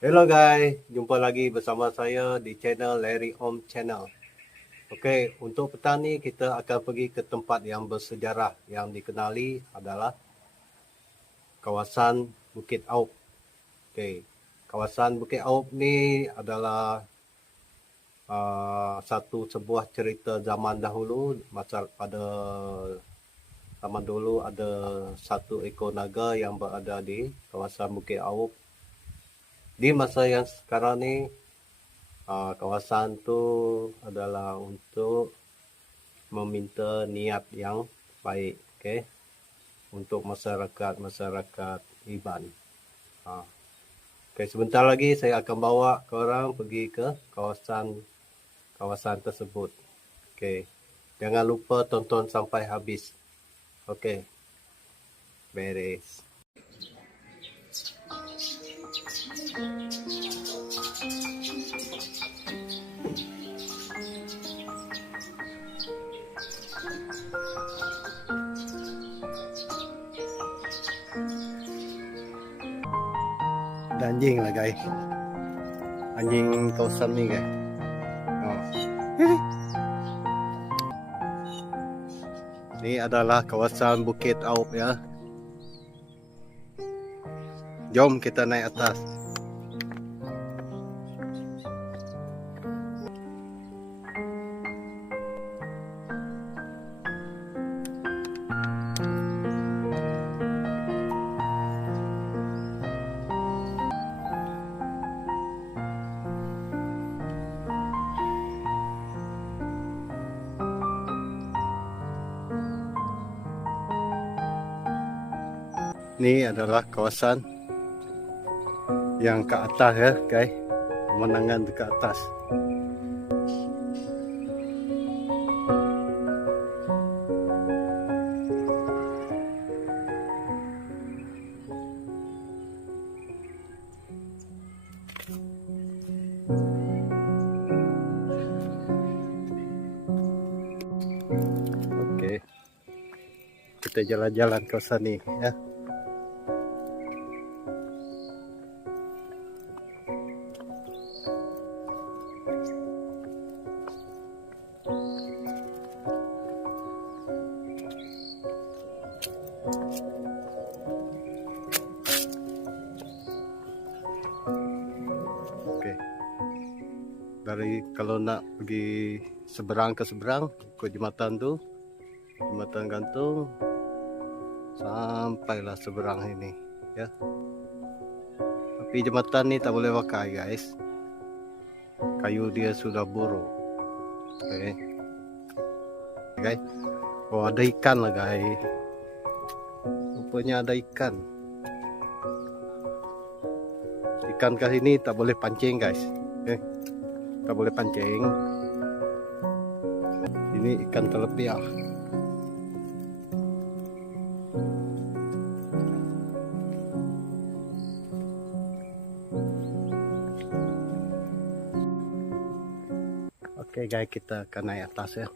Hello guys, jumpa lagi bersama saya di channel Larry Om Channel. Okey, untuk petang ni kita akan pergi ke tempat yang bersejarah yang dikenali adalah kawasan Bukit Auk. Okey, kawasan Bukit Auk ni adalah uh, satu sebuah cerita zaman dahulu masa pada zaman dulu ada satu ekor naga yang berada di kawasan Bukit Auk di masa yang sekarang ni uh, kawasan tu adalah untuk meminta niat yang baik okey untuk masyarakat masyarakat Iban. Ha. Okey sebentar lagi saya akan bawa korang pergi ke kawasan kawasan tersebut. Okey. Jangan lupa tonton sampai habis. Okey. Beres. Ada anjing lah guys. Anjing kawasan ni guys. Oh. Ni adalah kawasan Bukit Auk ya. Jom kita naik atas. Ni adalah kawasan yang ke atas ya, guys. Pemandangan dekat atas. Okey. Kita jalan-jalan kawasan ni ya. Dari kalau nak pergi seberang ke seberang ke jembatan tu, jembatan gantung sampailah seberang ini, ya. Tapi jembatan ni tak boleh pakai, guys. Kayu dia sudah buruk. Okey. Guys. Oh, ada ikan lah, guys. Rupanya ada ikan. Ikan kali ini tak boleh pancing, guys. Tak boleh pancing. Ini ikan telepia. Oke guys, kita akan naik atas ya.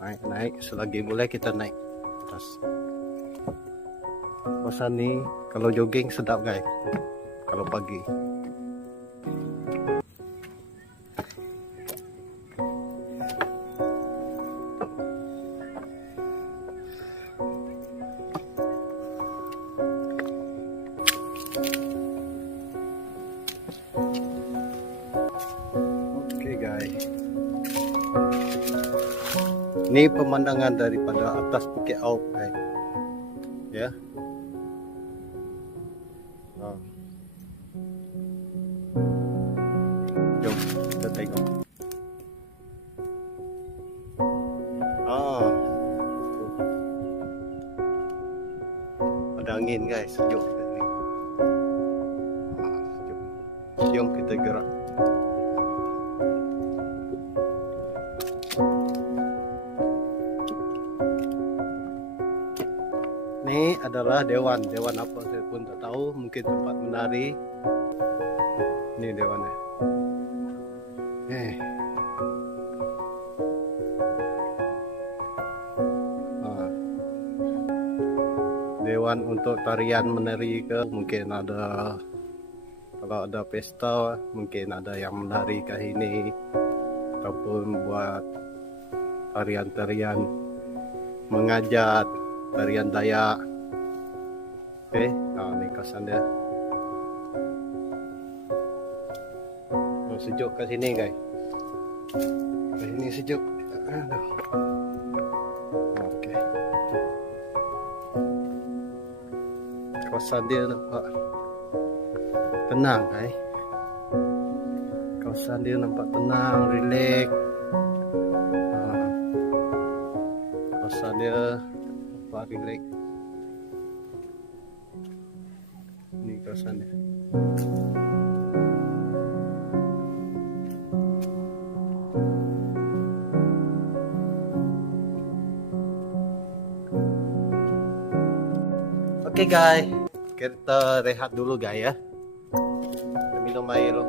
Naik, naik. Selagi boleh kita naik atas. Kawasan ni kalau jogging sedap guys. Kalau pagi. Ini pemandangan daripada atas Bukit Auk guys. Ya. Oh. Jom kita tengok. Ah. Ada angin guys, sejuk Ni adalah dewan, dewan apa saya pun tak tahu, mungkin tempat menari. Ni dewannya. Eh. Ah. Dewan untuk tarian menari ke mungkin ada kalau ada pesta mungkin ada yang menari kat sini ataupun buat tarian-tarian mengajak tarian Dayak. Okey, ha ni kawasan dia. Oh, sejuk kat sini guys. Kat sini sejuk. Aduh. Okey. Kawasan dia nampak tenang guys. Kawasan dia nampak tenang, relax. Ha. Kawasan dia nampak relax. Ni kawasan dia. Okey guys, kita rehat dulu guys ya. Minum air dulu.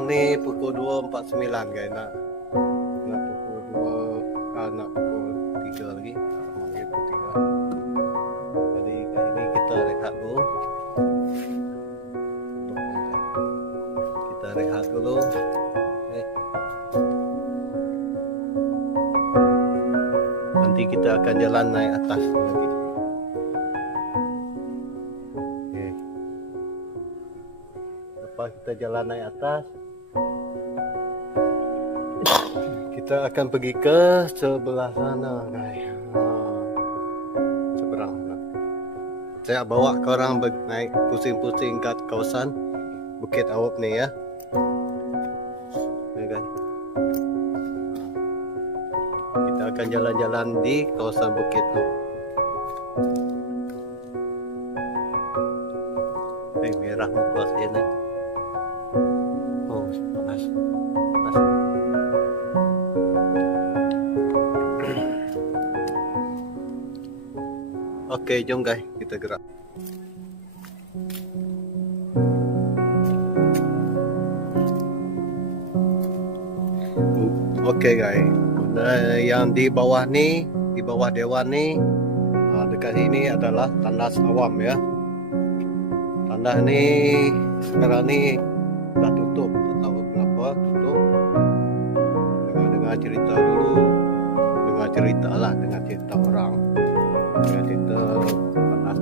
Sekarang ni pukul 2.49 guys nak nak pukul 2 ah, nak pukul 3 lagi. Panggil pukul 3. Jadi kali ni kita rehat dulu. Kita rehat dulu. Okay. Nanti kita akan jalan naik atas lagi. Okay. Lepas kita jalan naik atas, kita akan pergi ke sebelah sana, guys. Ha. Seberang. Saya bawa korang naik pusing-pusing kat kawasan Bukit Awap ni ya. Ya guys. Kita akan jalan-jalan di kawasan Bukit Awap. Eh, merah muka saya Okey, jom guys, kita gerak. Okey guys, Benda yang di bawah ni, di bawah dewan ni, ah, dekat sini adalah tandas awam ya. Tandas ni sekarang ni dah tutup, tak tahu kenapa tutup. Dengar-dengar cerita dulu, dengar cerita lah, dengar cerita orang.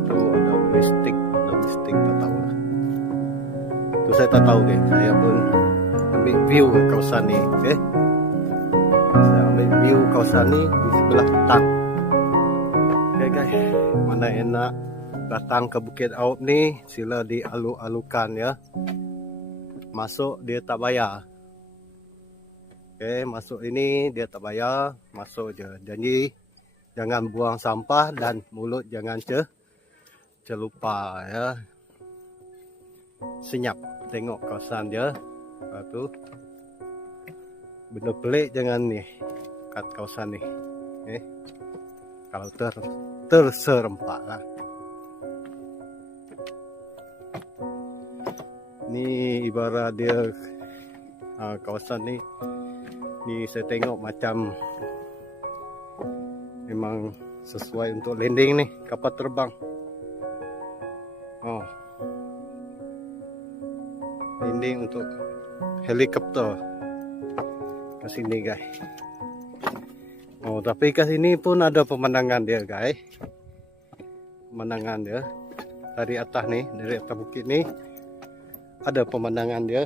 Tu ada mistik, ada mistik tak tahu lah. Tu saya tak tahu guys, saya pun ambil view ke kawasan ni, okey. Saya ambil view kawasan ni di sebelah petang. Okay guys, mana enak datang ke Bukit Awap ni, sila dialu-alukan ya. Masuk dia tak bayar. Okay, masuk ini dia tak bayar, masuk je. Janji jangan buang sampah dan mulut jangan ce celupa ya. Senyap tengok kawasan dia. Lepas tu benda pelik jangan ni kat kawasan ni eh kalau ter terserempak lah ni ibarat dia ha, kawasan ni ni saya tengok macam memang sesuai untuk landing ni kapal terbang oh landing untuk helikopter kat sini guys. Oh, tapi kat sini pun ada pemandangan dia guys. Pemandangan dia dari atas ni, dari atas bukit ni ada pemandangan dia.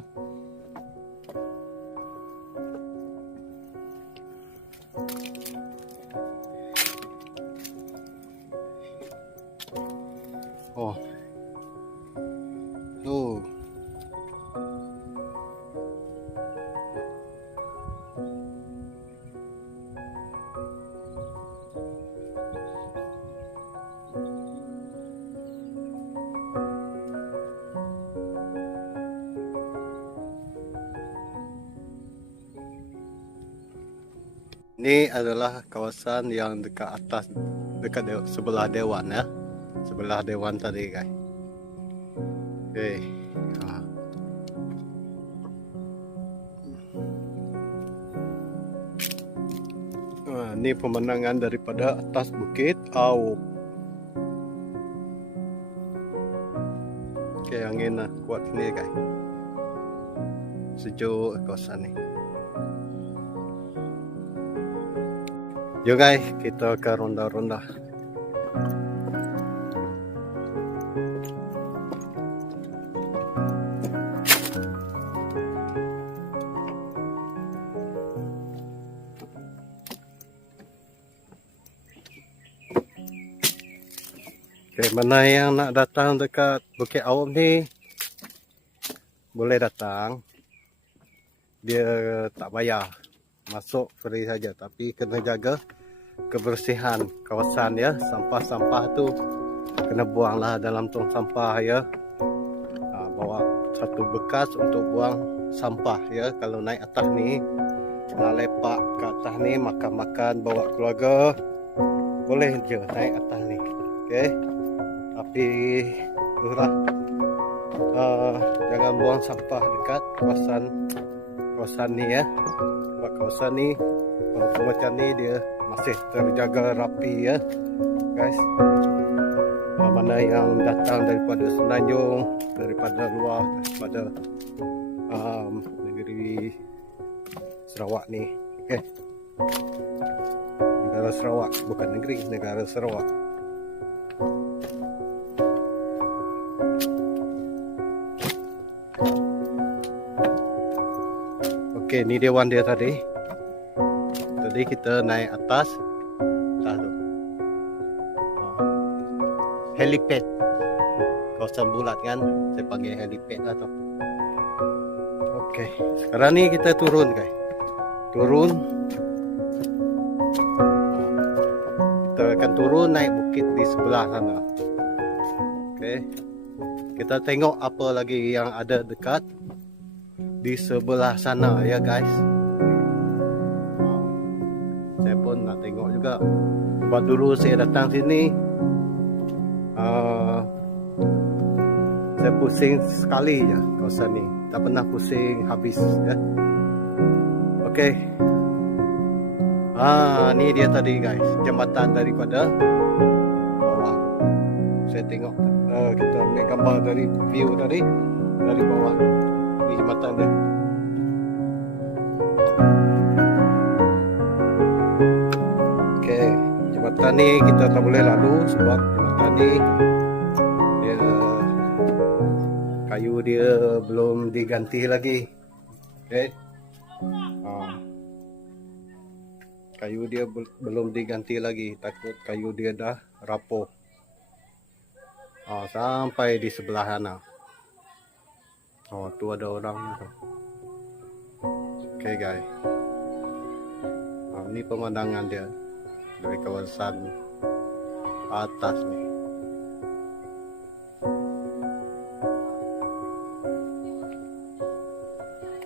Ini adalah kawasan yang dekat atas dekat de- sebelah dewan ya. Sebelah dewan tadi guys. Okey. Ha. Ini pemandangan daripada atas bukit Au. Okay, angin kuat sini guys. Sejuk kawasan ni. Yo guys, kita ke ronda-ronda. Okay, mana yang nak datang dekat Bukit Awam ni boleh datang. Dia tak bayar. Masuk free saja tapi kena jaga kebersihan kawasan ya. Sampah-sampah tu kena buanglah dalam tong sampah ya. Ha, bawa satu bekas untuk buang sampah ya. Kalau naik atas ni nak lepak ke atas ni makan-makan bawa keluarga boleh je naik atas ni. Okey tapi itulah uh, jangan buang sampah dekat kawasan kawasan ni ya kawasan ni walaupun macam ni dia masih terjaga rapi ya. Guys. Uh, mana yang datang daripada Semenanjung daripada luar daripada um, negeri Sarawak ni. Okey. Negara Sarawak bukan negeri negara Sarawak. Okey, ni dewan dia tadi. Tadi kita naik atas. Atas tu. Oh. Helipad. Kawasan bulat kan. Saya panggil helipad lah tu. Okey, sekarang ni kita turun guys. Turun. Kita akan turun naik bukit di sebelah sana. Okey. Kita tengok apa lagi yang ada dekat di sebelah sana ya guys. Juga. Sebab dulu saya datang sini, uh, saya pusing sekali ya kawasan ni. Tak pernah pusing habis ya. Okay. Ah, ni dia tadi guys, jambatan daripada bawah. Saya tengok uh, kita ambil gambar dari view tadi dari bawah di jembatan dia. Ni kita tak boleh lalu sebab ni dia kayu dia belum diganti lagi. Okey. Ha. Kayu dia belum diganti lagi, takut kayu dia dah rapuh. Ha, sampai di sebelah sana. Oh, tu ada orang. Okay guys. Ha, ni pemandangan dia dari kawasan atas ni.